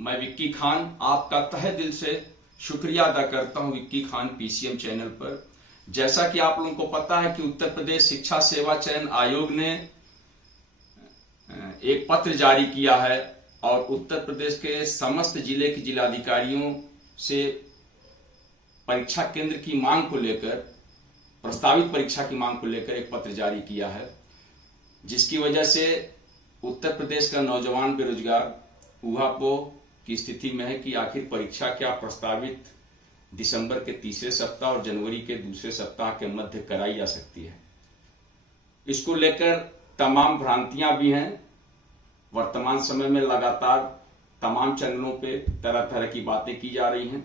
मैं विक्की खान आपका तहे दिल से शुक्रिया अदा करता हूं विक्की खान पीसीएम चैनल पर। जैसा कि आप लोगों को पता है कि उत्तर प्रदेश शिक्षा सेवा चयन आयोग ने एक पत्र जारी किया है और उत्तर प्रदेश के समस्त जिले के जिलाधिकारियों से परीक्षा केंद्र की मांग को लेकर, प्रस्तावित परीक्षा की मांग को लेकर एक पत्र जारी किया है, जिसकी वजह से उत्तर प्रदेश का नौजवान बेरोजगार ऊहापोह की स्थिति में है कि आखिर परीक्षा क्या प्रस्तावित दिसंबर के तीसरे सप्ताह और जनवरी के दूसरे सप्ताह के मध्य कराई जा सकती है। इसको लेकर तमाम भ्रांतियां भी हैं। वर्तमान समय में लगातार तमाम चैनलों पे तरह तरह की बातें की जा रही हैं।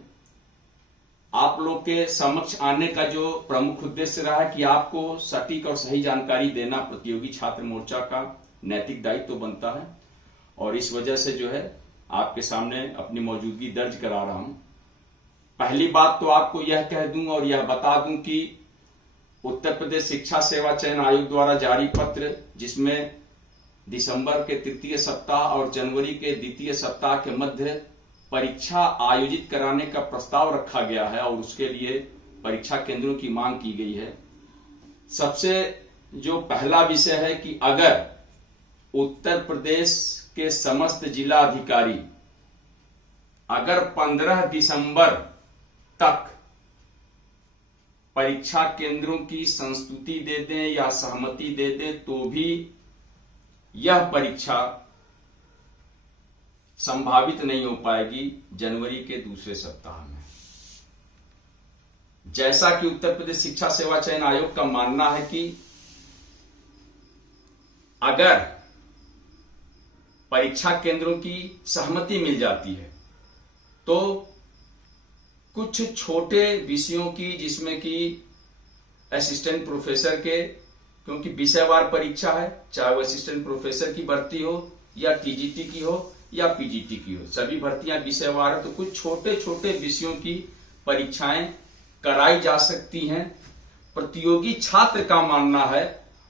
आप लोग के समक्ष आने का जो प्रमुख उद्देश्य रहा है कि आपको सटीक और सही जानकारी देना प्रतियोगी छात्र मोर्चा का नैतिक दायित्व तो बनता है, और इस वजह से जो है आपके सामने अपनी मौजूदगी दर्ज करा रहा हूं। पहली बात तो आपको यह कह दूं और यह बता दूं कि उत्तर प्रदेश शिक्षा सेवा चयन आयोग द्वारा जारी पत्र, जिसमें दिसंबर के तृतीय सप्ताह और जनवरी के द्वितीय सप्ताह के मध्य परीक्षा आयोजित कराने का प्रस्ताव रखा गया है और उसके लिए परीक्षा केंद्रों की मांग की गई है। सबसे जो पहला विषय है कि अगर उत्तर प्रदेश के समस्त जिला अधिकारी अगर 15 दिसंबर तक परीक्षा केंद्रों की संस्तुति दे दें या सहमति दे दें तो भी यह परीक्षा संभावित नहीं हो पाएगी जनवरी के दूसरे सप्ताह में। जैसा कि उत्तर प्रदेश शिक्षा सेवा चयन आयोग का मानना है कि अगर परीक्षा केंद्रों की सहमति मिल जाती है तो कुछ छोटे विषयों की, जिसमें कि असिस्टेंट प्रोफेसर के, क्योंकि विषयवार परीक्षा है, चाहे वो असिस्टेंट प्रोफेसर की भर्ती हो या टीजीटी की हो या पीजीटी की हो, सभी भर्तियां विषयवार है, तो कुछ छोटे छोटे विषयों की परीक्षाएं कराई जा सकती हैं। प्रतियोगी छात्र का मानना है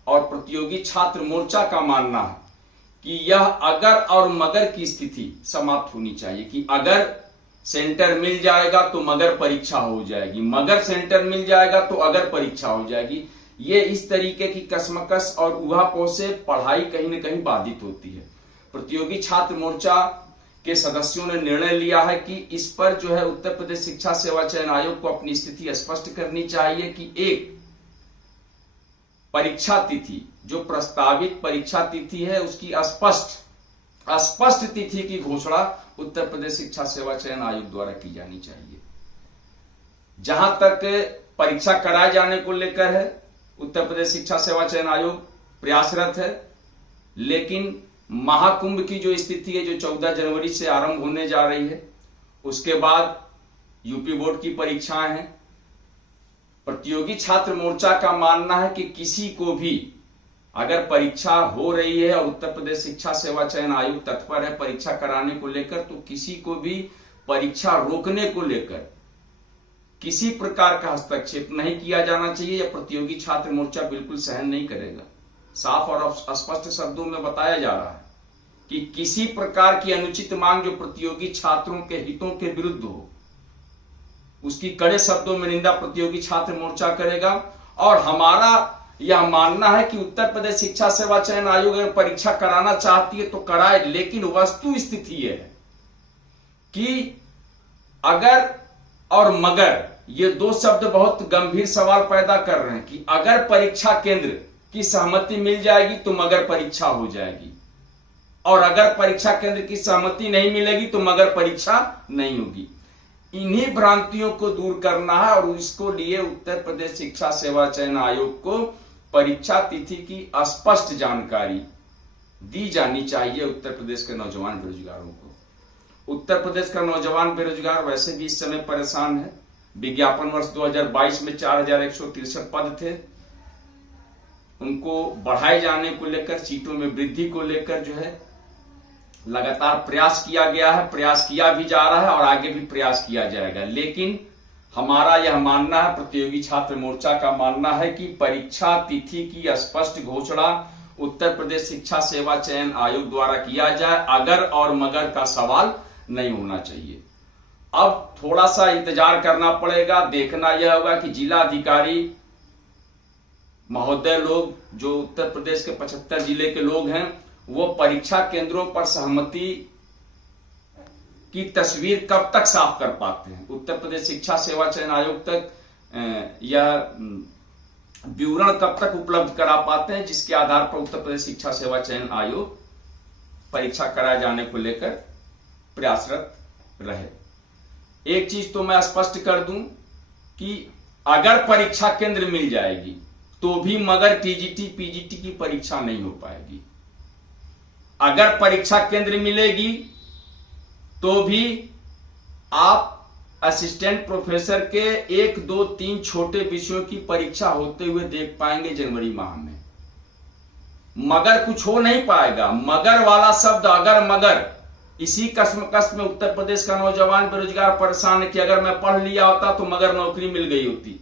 और प्रतियोगी छात्र मोर्चा का मानना है कि यह अगर और मगर की स्थिति समाप्त होनी चाहिए, कि अगर सेंटर मिल जाएगा तो मगर परीक्षा हो जाएगी, मगर सेंटर मिल जाएगा तो अगर परीक्षा हो जाएगी। ये इस तरीके की कसमकस और ऊहापोह से पढ़ाई कहीं न कहीं बाधित होती है। प्रतियोगी छात्र मोर्चा के सदस्यों ने निर्णय लिया है कि इस पर जो है उत्तर प्रदेश शिक्षा सेवा चयन आयोग को अपनी स्थिति स्पष्ट करनी चाहिए कि एक परीक्षा तिथि, जो प्रस्तावित परीक्षा तिथि है, उसकी स्पष्ट तिथि की घोषणा उत्तर प्रदेश शिक्षा सेवा चयन आयोग द्वारा की जानी चाहिए। जहां तक परीक्षा कराए जाने को लेकर है, उत्तर प्रदेश शिक्षा सेवा चयन आयोग प्रयासरत है, लेकिन महाकुंभ की जो स्थिति है, जो 14 जनवरी से आरंभ होने जा रही है, उसके बाद यूपी बोर्ड की परीक्षाएं हैं। प्रतियोगी छात्र मोर्चा का मानना है कि किसी को भी अगर परीक्षा हो रही है और उत्तर प्रदेश शिक्षा सेवा चयन आयोग तत्पर है परीक्षा कराने को लेकर, तो किसी को भी परीक्षा रोकने को लेकर किसी प्रकार का हस्तक्षेप नहीं किया जाना चाहिए। यह प्रतियोगी छात्र मोर्चा बिल्कुल सहन नहीं करेगा। साफ और स्पष्ट शब्दों में बताया जा रहा है कि किसी प्रकार की अनुचित मांग जो प्रतियोगी छात्रों के हितों के विरुद्ध हो, उसकी कड़े शब्दों में निंदा प्रतियोगी छात्र मोर्चा करेगा। और हमारा यह मानना है कि उत्तर प्रदेश शिक्षा सेवा चयन आयोग अगर परीक्षा कराना चाहती है तो कराए, लेकिन वस्तु स्थिति यह है कि अगर और मगर, ये दो शब्द बहुत गंभीर सवाल पैदा कर रहे हैं कि अगर परीक्षा केंद्र की सहमति मिल जाएगी तो मगर परीक्षा हो जाएगी, और अगर परीक्षा केंद्र की सहमति नहीं मिलेगी तो मगर परीक्षा नहीं होगी। इन्हीं भ्रांतियों को दूर करना है और इसको लिए उत्तर प्रदेश शिक्षा सेवा चयन आयोग को परीक्षा तिथि की स्पष्ट जानकारी दी जानी चाहिए उत्तर प्रदेश के नौजवान बेरोजगारों को। उत्तर प्रदेश का नौजवान बेरोजगार वैसे भी इस समय परेशान है। विज्ञापन वर्ष 2022 में 4163 पद थे, उनको बढ़ाए जाने को लेकर, सीटों में वृद्धि को लेकर जो है लगातार प्रयास किया गया है, प्रयास किया भी जा रहा है और आगे भी प्रयास किया जाएगा। लेकिन हमारा यह मानना है, प्रतियोगी छात्र मोर्चा का मानना है कि परीक्षा तिथि की स्पष्ट घोषणा उत्तर प्रदेश शिक्षा सेवा चयन आयोग द्वारा किया जाए। अगर और मगर का सवाल नहीं होना चाहिए। अब थोड़ा सा इंतजार करना पड़ेगा, देखना यह होगा कि जिला अधिकारी महोदय लोग जो उत्तर प्रदेश के 75 जिले के लोग हैं वो परीक्षा केंद्रों पर सहमति की तस्वीर कब तक साफ कर पाते हैं, उत्तर प्रदेश शिक्षा सेवा चयन आयोग तक यह विवरण कब तक उपलब्ध करा पाते हैं, जिसके आधार पर उत्तर प्रदेश शिक्षा सेवा चयन आयोग परीक्षा कराए जाने को लेकर प्रयासरत रहे। एक चीज तो मैं स्पष्ट कर दूं कि अगर परीक्षा केंद्र मिल जाएगी तो भी मगर टीजीटी पीजीटी की परीक्षा नहीं हो पाएगी। अगर परीक्षा केंद्र मिलेगी तो भी आप असिस्टेंट प्रोफेसर के 1, 2, 3 छोटे विषयों की परीक्षा होते हुए देख पाएंगे जनवरी माह में। मगर कुछ हो नहीं पाएगा। मगर वाला शब्द अगर मगर, इसी कस्मकस में उत्तर प्रदेश का नौजवान बेरोजगार परेशान है कि अगर मैं पढ़ लिया होता तो मगर नौकरी मिल गई होती।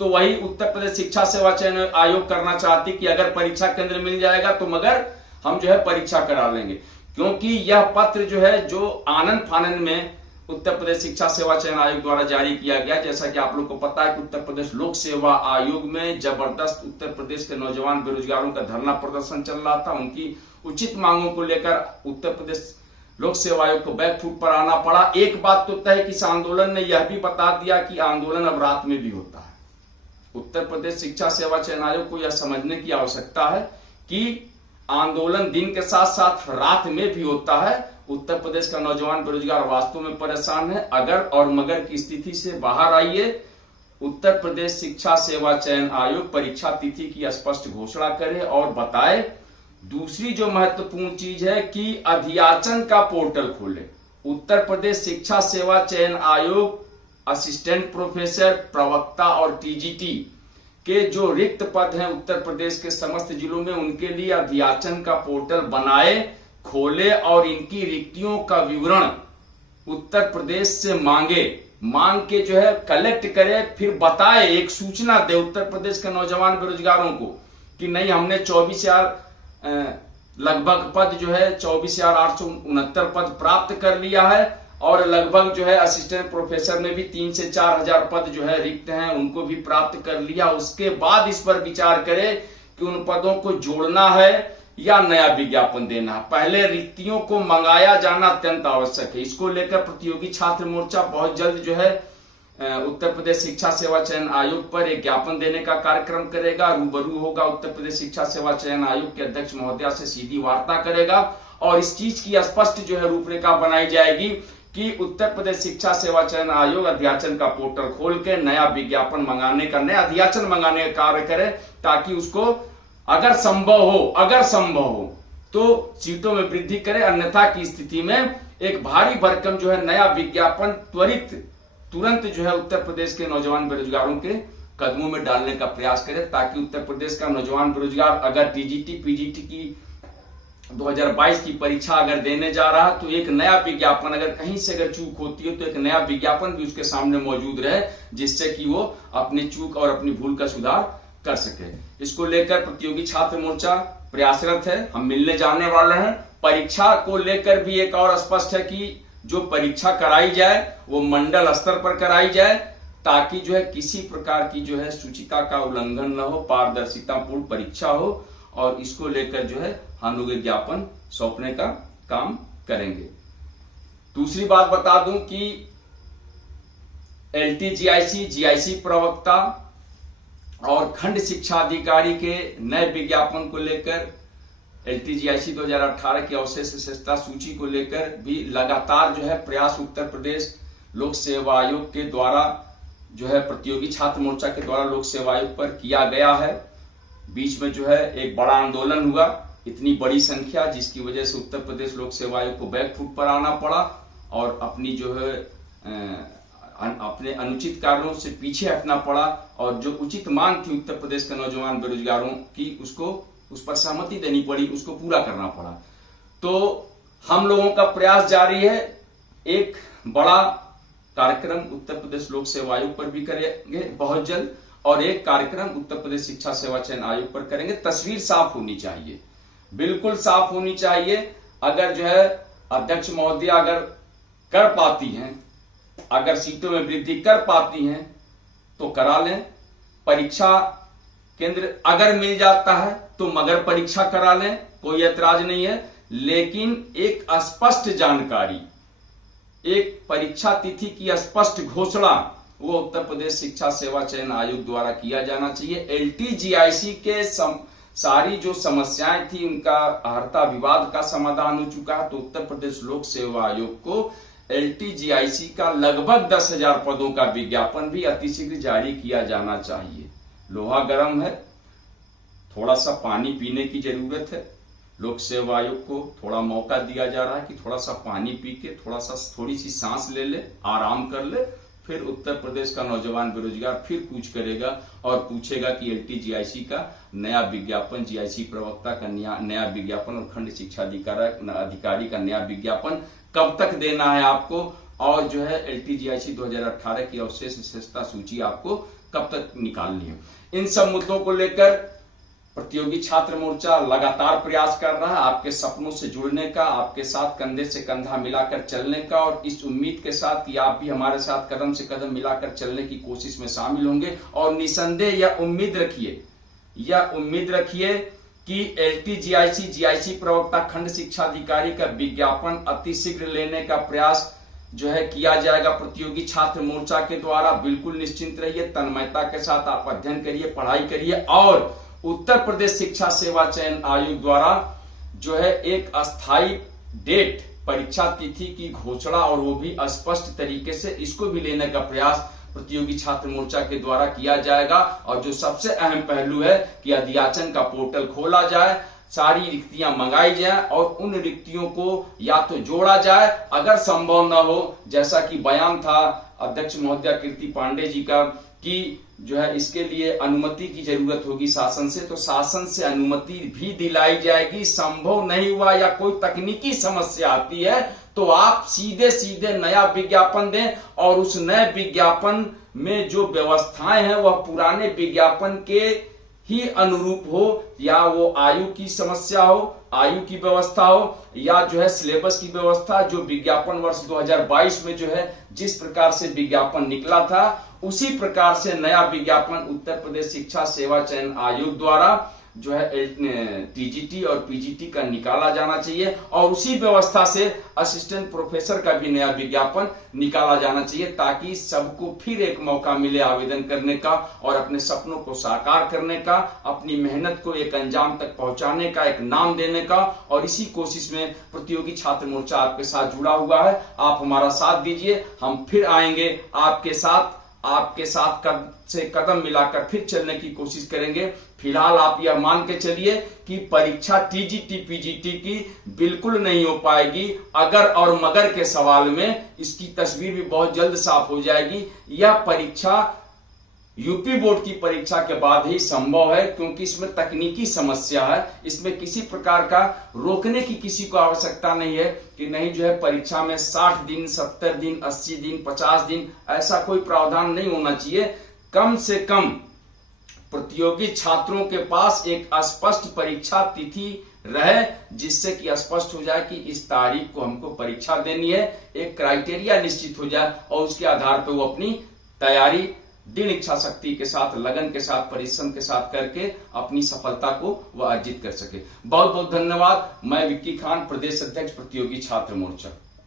तो वही उत्तर प्रदेश शिक्षा सेवा चयन आयोग करना चाहती कि अगर परीक्षा केंद्र मिल जाएगा तो मगर हम जो है परीक्षा करा लेंगे, क्योंकि यह पत्र जो है जो आनन फानन में उत्तर प्रदेश शिक्षा सेवा चयन आयोग द्वारा जारी किया गया। जैसा कि आप लोग को पता है कि उत्तर प्रदेश लोक सेवा आयोग में जबरदस्त उत्तर प्रदेश के नौजवान बेरोजगारों का धरना प्रदर्शन चल रहा था। उनकी उचित मांगों को लेकर उत्तर प्रदेश लोक सेवा आयोग को बैकफुट पर आना पड़ा। एक बात तो तय कि इस आंदोलन ने यह भी बता दिया कि आंदोलन अब रात में भी होता है। उत्तर प्रदेश शिक्षा सेवा चयन आयोग को यह समझने की आवश्यकता है कि आंदोलन दिन के साथ साथ रात में भी होता है। उत्तर प्रदेश का नौजवान बेरोजगार वास्तव में परेशान है। अगर और मगर की स्थिति से बाहर आइए, उत्तर प्रदेश शिक्षा सेवा चयन आयोग परीक्षा तिथि की स्पष्ट घोषणा करे और बताए। दूसरी जो महत्वपूर्ण चीज है कि अध्याचन का पोर्टल खोले। उत्तर प्रदेश शिक्षा सेवा चयन आयोग असिस्टेंट प्रोफेसर, प्रवक्ता और टीजीटी के जो रिक्त पद हैं उत्तर प्रदेश के समस्त जिलों में, उनके लिए अध्याचन का पोर्टल बनाए, खोले और इनकी रिक्तियों का विवरण उत्तर प्रदेश से मांगे। मांग के जो है कलेक्ट करे, फिर बताए, एक सूचना दे उत्तर प्रदेश के नौजवान बेरोजगारों को कि नहीं, हमने 24,000 लगभग पद जो है 24,869 पद प्राप्त कर लिया है और लगभग जो है असिस्टेंट प्रोफेसर में भी 3 से 4 हजार पद जो है रिक्त हैं, उनको भी प्राप्त कर लिया। उसके बाद इस पर विचार करें कि उन पदों को जोड़ना है या नया विज्ञापन देना है। पहले रिक्तियों को मंगाया जाना अत्यंत आवश्यक है। इसको लेकर प्रतियोगी छात्र मोर्चा बहुत जल्द जो है उत्तर प्रदेश शिक्षा सेवा चयन आयोग पर एक ज्ञापन देने का कार्यक्रम करेगा। रूबरू होगा, उत्तर प्रदेश शिक्षा सेवा चयन आयोग के अध्यक्ष महोदया से सीधी वार्ता करेगा और इस चीज की स्पष्ट जो है रूपरेखा बनाई जाएगी कि उत्तर प्रदेश शिक्षा सेवा चयन आयोग अध्याचन का पोर्टल खोल के नया विज्ञापन मंगाने का, नया अध्याचन मंगाने का कार्य करे, ताकि उसको अगर संभव हो तो सीटों में वृद्धि करे। अन्यथा की स्थिति में एक भारी भरकम जो है नया विज्ञापन तुरंत जो है उत्तर प्रदेश के नौजवान बेरोजगारों के कदमों में डालने का प्रयास करे, ताकि उत्तर प्रदेश का नौजवान बेरोजगार अगर टीजीटी पीजीटी की 2022 की परीक्षा अगर देने जा रहा तो एक नया विज्ञापन, अगर कहीं से अगर चूक होती है तो एक नया विज्ञापन भी उसके सामने मौजूद रहे, जिससे कि वो अपनी चूक और अपनी भूल का सुधार कर सके। इसको लेकर प्रतियोगी छात्र मोर्चा प्रयासरत है। हम मिलने जाने वाले हैं। परीक्षा को लेकर भी एक और स्पष्ट है कि जो परीक्षा कराई जाए वो मंडल स्तर पर कराई जाए, ताकि जो है किसी प्रकार की जो है शुचिता का उल्लंघन न हो, पारदर्शितापूर्ण परीक्षा हो। और इसको लेकर जो है हम लोग ज्ञापन सौंपने का काम करेंगे। दूसरी बात बता दूं कि एलटीजीआईसी, जीआईसी प्रवक्ता और खंड शिक्षा अधिकारी के नए विज्ञापन को लेकर एलटीजीआईसी 2018 की अवशेष विशेषता सूची को लेकर भी लगातार जो है प्रयास उत्तर प्रदेश लोक सेवा आयोग के द्वारा जो है प्रतियोगी छात्र मोर्चा के द्वारा लोक सेवा आयोग पर किया गया है। बीच में जो है एक बड़ा आंदोलन हुआ, इतनी बड़ी संख्या, जिसकी वजह से उत्तर प्रदेश लोक सेवा आयोग को बैकफुट पर आना पड़ा और अपनी जो है अपने अनुचित कार्यों से पीछे हटना पड़ा और जो उचित मांग थी उत्तर प्रदेश के नौजवान बेरोजगारों की, उस पर सहमति देनी पड़ी, उसको पूरा करना पड़ा। तो हम लोगों का प्रयास जारी है। एक बड़ा कार्यक्रम उत्तर प्रदेश लोक सेवा आयोग पर भी करेंगे बहुत जल्द और एक कार्यक्रम उत्तर प्रदेश शिक्षा सेवा चयन आयोग पर करेंगे। तस्वीर साफ होनी चाहिए, बिल्कुल साफ होनी चाहिए। अगर जो है अध्यक्ष महोदय अगर कर पाती हैं, अगर सीटों में वृद्धि कर पाती हैं तो करा लें। परीक्षा केंद्र अगर मिल जाता है तो मगर परीक्षा करा लें, कोई ऐतराज नहीं है। लेकिन एक स्पष्ट जानकारी, एक परीक्षा तिथि की स्पष्ट घोषणा वो उत्तर प्रदेश शिक्षा सेवा चयन आयोग द्वारा किया जाना चाहिए। LTGIC के सारी जो समस्याएं थी उनका अर्हता विवाद का समाधान हो चुका है। तो उत्तर प्रदेश लोक सेवा आयोग को LTGIC का लगभग 10,000 पदों का विज्ञापन भी अतिशीघ्र जारी किया जाना चाहिए। लोहा गर्म है, थोड़ा सा पानी पीने की जरूरत है। लोक सेवा आयोग को थोड़ा मौका दिया जा रहा है कि थोड़ा सा पानी पी के थोड़ी सी सांस ले ले, आराम कर ले, फिर उत्तर प्रदेश का नौजवान बेरोजगार फिर कूच करेगा और पूछेगा कि LTGIC का नया विज्ञापन, GIC प्रवक्ता का नया विज्ञापन और खंड शिक्षा अधिकारी का नया विज्ञापन कब तक देना है आपको, और जो है LTGIC 2018 की अवशेष विशेषता सूची आपको कब तक निकालनी है। इन सब मुद्दों को लेकर प्रतियोगी छात्र मोर्चा लगातार प्रयास कर रहा है आपके सपनों से जुड़ने का, आपके साथ कंधे से कंधा मिलाकर चलने का, और इस उम्मीद के साथ कि आप भी हमारे साथ कदम से कदम मिलाकर चलने की कोशिश में शामिल होंगे। और निसंदेह यह उम्मीद रखिए कि LTGIC GIC प्रवक्ता खंड शिक्षा अधिकारी का विज्ञापन अतिशीघ्र लेने का प्रयास जो है किया जाएगा प्रतियोगी छात्र मोर्चा के द्वारा। बिल्कुल निश्चिंत रहिए, तन्मयता के साथ आप अध्ययन करिए, पढ़ाई करिए, और उत्तर प्रदेश शिक्षा सेवा चयन आयोग द्वारा जो है एक अस्थायी डेट, परीक्षा तिथि की घोषणा, और वो भी स्पष्ट तरीके से, इसको भी लेने का प्रयास प्रतियोगी छात्र मोर्चा के द्वारा किया जाएगा। और जो सबसे अहम पहलू है कि अध्याचन का पोर्टल खोला जाए, सारी रिक्तियां मंगाई जाए और उन रिक्तियों को या तो जोड़ा जाए, अगर संभव न हो, जैसा कि बयान था अध्यक्ष महोदया कीर्ति पांडे जी का कि जो है इसके लिए अनुमति की जरूरत होगी शासन से, तो शासन से अनुमति भी दिलाई जाएगी। संभव नहीं हुआ या कोई तकनीकी समस्या आती है तो आप सीधे नया विज्ञापन दें, और उस नए विज्ञापन में जो व्यवस्थाएं हैं वह पुराने विज्ञापन के ही अनुरूप हो, या वो आयु की समस्या हो, आयु की व्यवस्था हो, या जो है सिलेबस की व्यवस्था। जो विज्ञापन वर्ष 2022 में जो है जिस प्रकार से विज्ञापन निकला था उसी प्रकार से नया विज्ञापन उत्तर प्रदेश शिक्षा सेवा चयन आयोग द्वारा जो है TGT और PGT का निकाला जाना चाहिए, और उसी व्यवस्था से असिस्टेंट प्रोफेसर का भी नया विज्ञापन निकाला जाना चाहिए, ताकि सबको फिर एक मौका मिले आवेदन करने का और अपने सपनों को साकार करने का, अपनी मेहनत को एक अंजाम तक पहुंचाने का, एक नाम देने का। और इसी कोशिश में प्रतियोगी छात्र मोर्चा आपके साथ जुड़ा हुआ है। आप हमारा साथ दीजिए, हम फिर आएंगे आपके साथ कदम से कदम मिलाकर फिर चलने की कोशिश करेंगे। फिलहाल आप यह मान के चलिए कि परीक्षा TGT PGT की बिल्कुल नहीं हो पाएगी। अगर और मगर के सवाल में इसकी तस्वीर भी बहुत जल्द साफ हो जाएगी। यह परीक्षा यूपी बोर्ड की परीक्षा के बाद ही संभव है, क्योंकि इसमें तकनीकी समस्या है। इसमें किसी प्रकार का रोकने की किसी को आवश्यकता नहीं है कि नहीं जो है परीक्षा में 60 दिन 70 दिन 80 दिन 50 दिन, ऐसा कोई प्रावधान नहीं होना चाहिए। कम से कम प्रतियोगी छात्रों के पास एक स्पष्ट परीक्षा तिथि रहे, जिससे कि स्पष्ट हो जाए कि इस तारीख को हमको परीक्षा देनी है, एक क्राइटेरिया निश्चित हो जाए, और उसके आधार पर वो अपनी तैयारी दृढ़ इच्छा शक्ति के साथ, लगन के साथ, परिश्रम के साथ करके अपनी सफलता को वह अर्जित कर सके। बहुत बहुत धन्यवाद। मैं विक्की खान, प्रदेश अध्यक्ष प्रतियोगी छात्र मोर्चा।